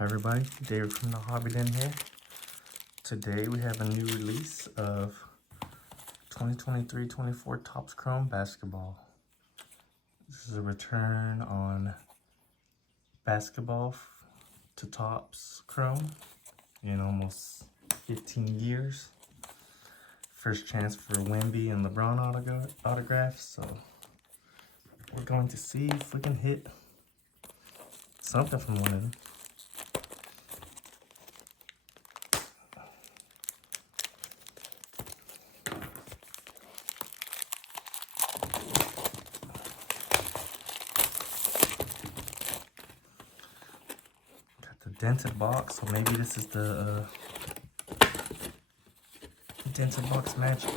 Hi everybody, David from the Hobby Den here. Today we have a new release of 2023-24 Topps Chrome Basketball. This is a return on basketball to Topps Chrome in almost 15 years. First chance for Wemby and LeBron autographs, so we're going to see if we can hit something from one of them. The dented box, so maybe this is the dented box magic.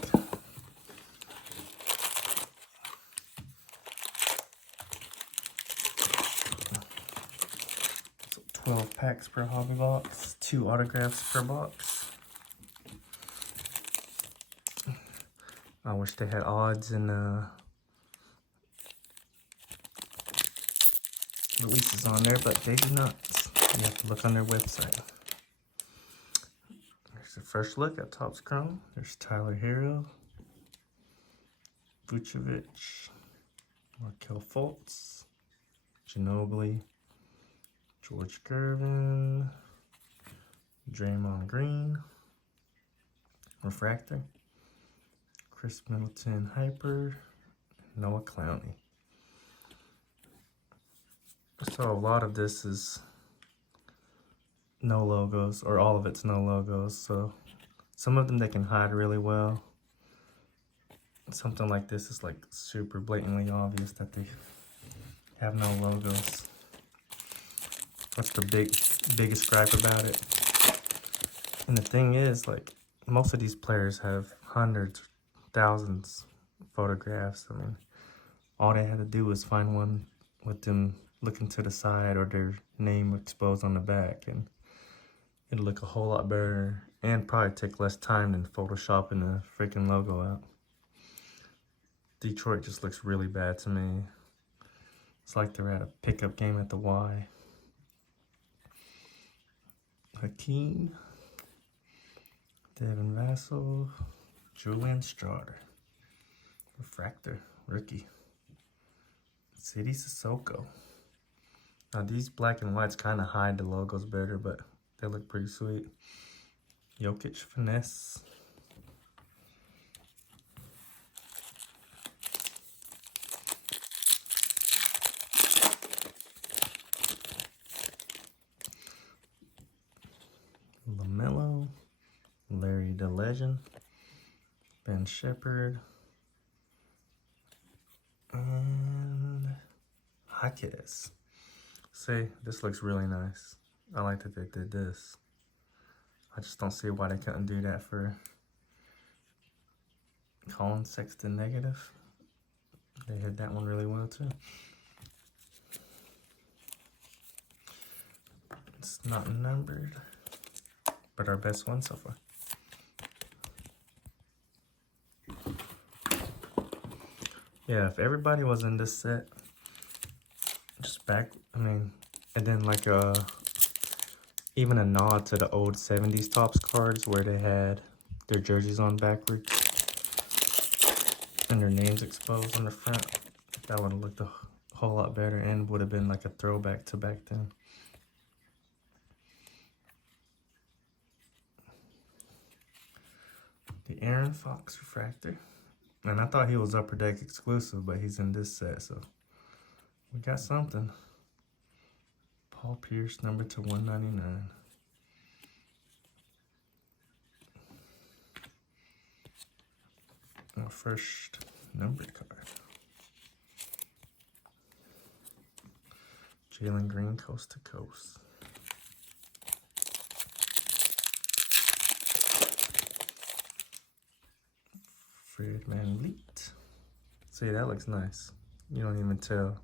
So 12 packs per hobby box, 2 autographs per box. I wish they had odds and releases on there, but they do not. You have to look on their website. There's the first look at Topps Chrome. There's Tyler Herro, Vucevic, Markelle Fultz, Ginobili, George Gervin, Draymond Green, Refractor, Chris Middleton Hyper, Noah Clowney. So a lot of this is no logos, or all of it's no logos, so some of them they can hide really well. Something like this is like super blatantly obvious that they have no logos. That's the biggest gripe about it. And the thing is, like, most of these players have hundreds, thousands of photographs. I mean, all they had to do was find one with them looking to the side or their name exposed on the back, and it'd look a whole lot better and probably take less time than photoshopping the freaking logo out. Detroit just looks really bad to me. It's like they're at a pickup game at the Y. Hakeem, Devin Vassell, Julian Strawder, Refractor, rookie, City Sissoko. Now these black and whites kind of hide the logos better, but they look pretty sweet. Jokic Finesse. LaMelo, Larry the Legend, Ben Shepherd, and Jaquez. See, this looks really nice. I like that they did this. I just don't see why they couldn't do that for Colin Sexton negative. They hit that one really well too. It's not numbered, but our best one so far. Yeah, if everybody was in this set, just back, and then like even a nod to the old 70s Topps cards where they had their jerseys on backwards and their names exposed on the front. That would have looked a whole lot better and would have been like a throwback to back then. The Aaron Fox Refractor. And I thought he was Upper Deck exclusive, but he's in this set, so we got something. Paul Pierce, number to 199. Our first numbered card. Jalen Green, Coast to Coast. Fred VanVleet. See, that looks nice. You don't even tell.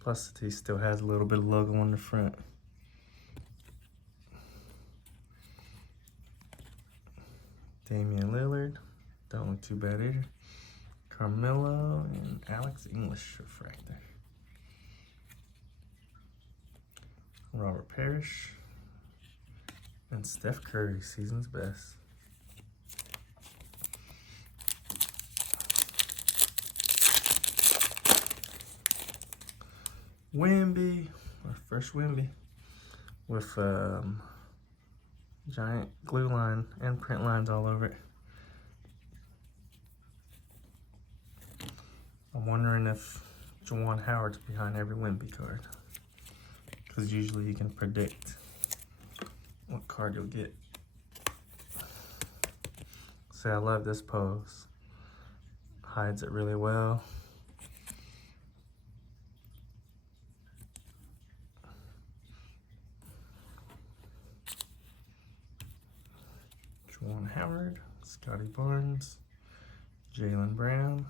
Plus, he still has a little bit of logo on the front. Damian Lillard. Don't look too bad either. Carmelo and Alex English Refractor. Robert Parrish, and Steph Curry, season's best. Wemby, our first Wemby, with giant glue line and print lines all over it. I'm wondering if Juwan Howard's behind every Wemby card, because usually you can predict what card you'll get. See, I love this pose. Hides it really well. Juwan Howard, Scotty Barnes, Jaylen Brown,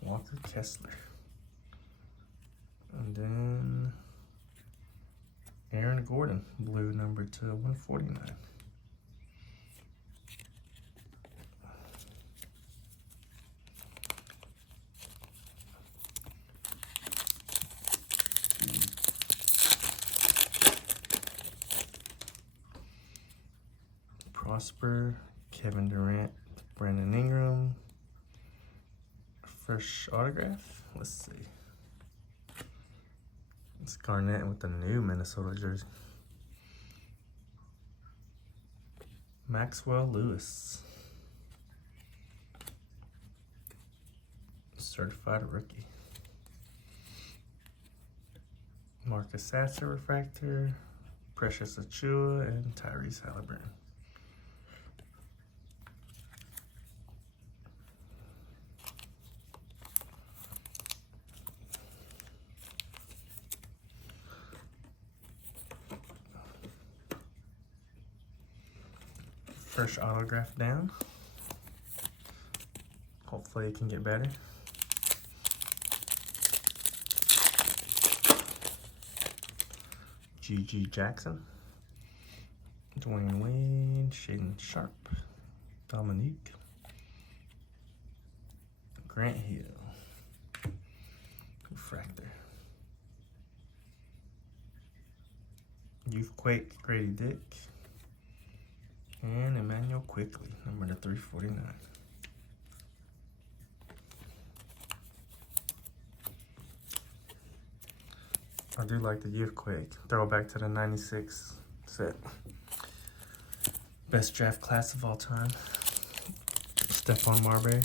Walker Kessler, and then Aaron Gordon, blue number /149. Prosper, Kevin Durant, Brandon Ingram. First autograph. Let's see. It's Garnett with the new Minnesota jersey. Maxwell Lewis. Certified rookie. Marcus Sasser refractor. Precious Achiuwa, and Tyrese Halliburton. First autograph down. Hopefully it can get better. G.G. Jackson, Dwayne Wade, Shaden Sharp, Dominique, Grant Hill, refractor. Youthquake, Grady Dick, and Emmanuel Quickly, number /349. I do like the Youthquake. Throwback to the 96 set. Best draft class of all time. Stephon Marbury.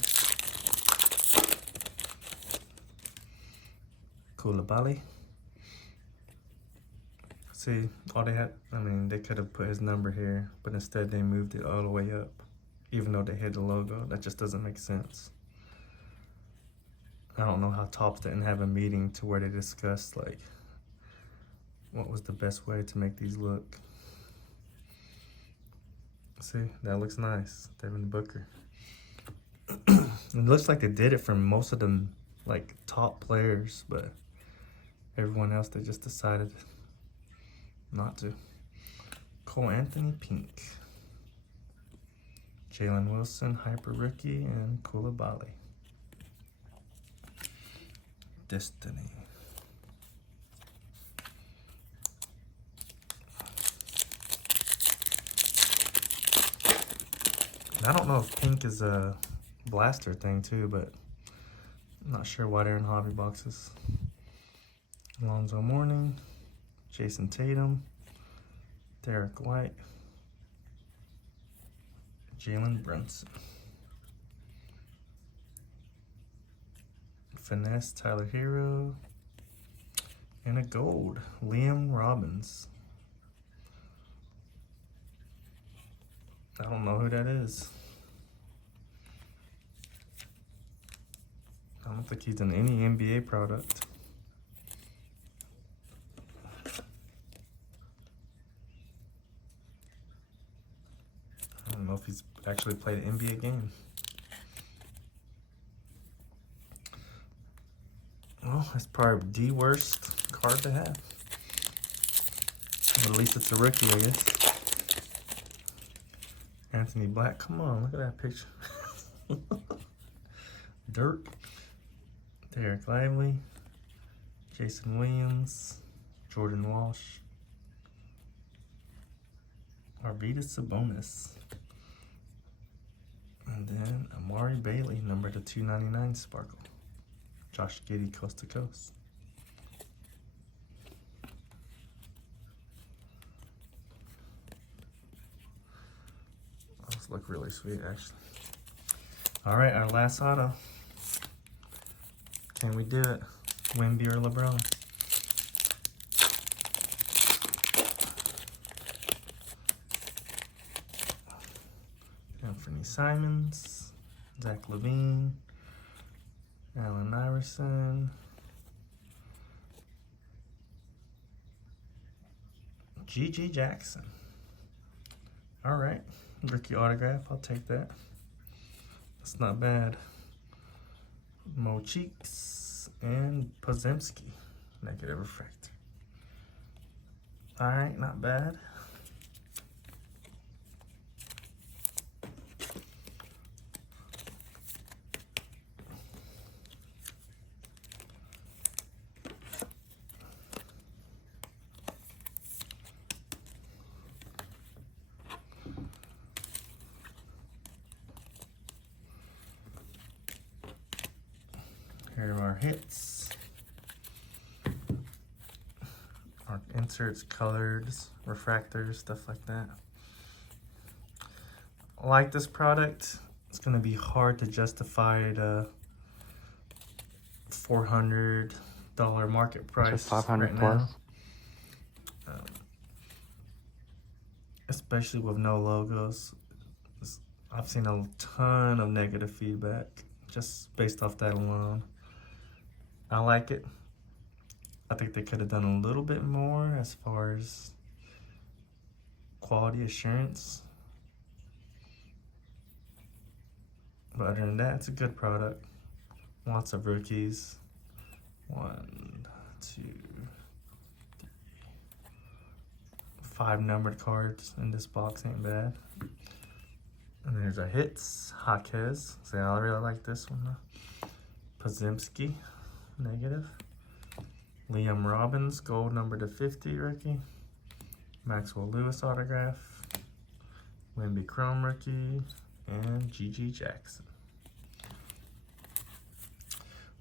Koulibaly. See, all they had, I mean, they could have put his number here, but instead they moved it all the way up, even though they had the logo. That just doesn't make sense. I don't know how Topps didn't have a meeting to where they discussed, like, what was the best way to make these look. See, that looks nice. Devin Booker. It looks like they did it for most of them, like, top players, but everyone else, they just decided not to. Cole Anthony, pink. Jalen Wilson, hyper rookie, and Koulibaly. Destiny. I don't know if pink is a blaster thing too, but I'm not sure why they're in hobby boxes. Alonzo Mourning, Jason Tatum, Derek White, Jalen Brunson. Finesse, Tyler Hero, and a gold, Liam Robbins. I don't know who that is. I don't think he's in any NBA product. I don't know if he's actually played an NBA game. Well, that's probably the worst card to have. But at least it's a rookie, I guess. Anthony Black, come on, look at that picture. Dirk, Derek Lively, Jason Williams, Jordan Walsh. Arvydas Sabonis. And then Amari Bailey, number to 299 sparkle. Josh Giddey, coast to coast. Those look really sweet, actually. All right, our last auto. Can we do it? Wemby or LeBron? Anthony Simons, Zach LaVine, Allen Iverson, G.G. Jackson. All right, rookie autograph, I'll take that. That's not bad. Mo Cheeks and Podziemski, negative refractor. All right, not bad. Here are our hits. Our inserts, colors, refractors, stuff like that. I like this product. It's going to be hard to justify the $400 market price. Just 500 right plus. Now. Especially with no logos. I've seen a ton of negative feedback just based off that alone. I like it. I think they could have done a little bit more as far as quality assurance. But other than that, it's a good product. Lots of rookies. 1, 2, 3, 5 numbered cards in this box, ain't bad. And there's our hits. Jaquez. See, I really like this one. Podziemski, negative. Liam Robbins, gold number to 50 rookie. Maxwell Lewis autograph. Wemby Chrome rookie. And G.G. Jackson.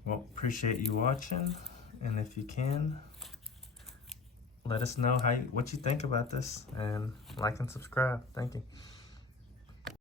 Well, appreciate you watching. And if you can, let us know what you think about this. And like and subscribe. Thank you.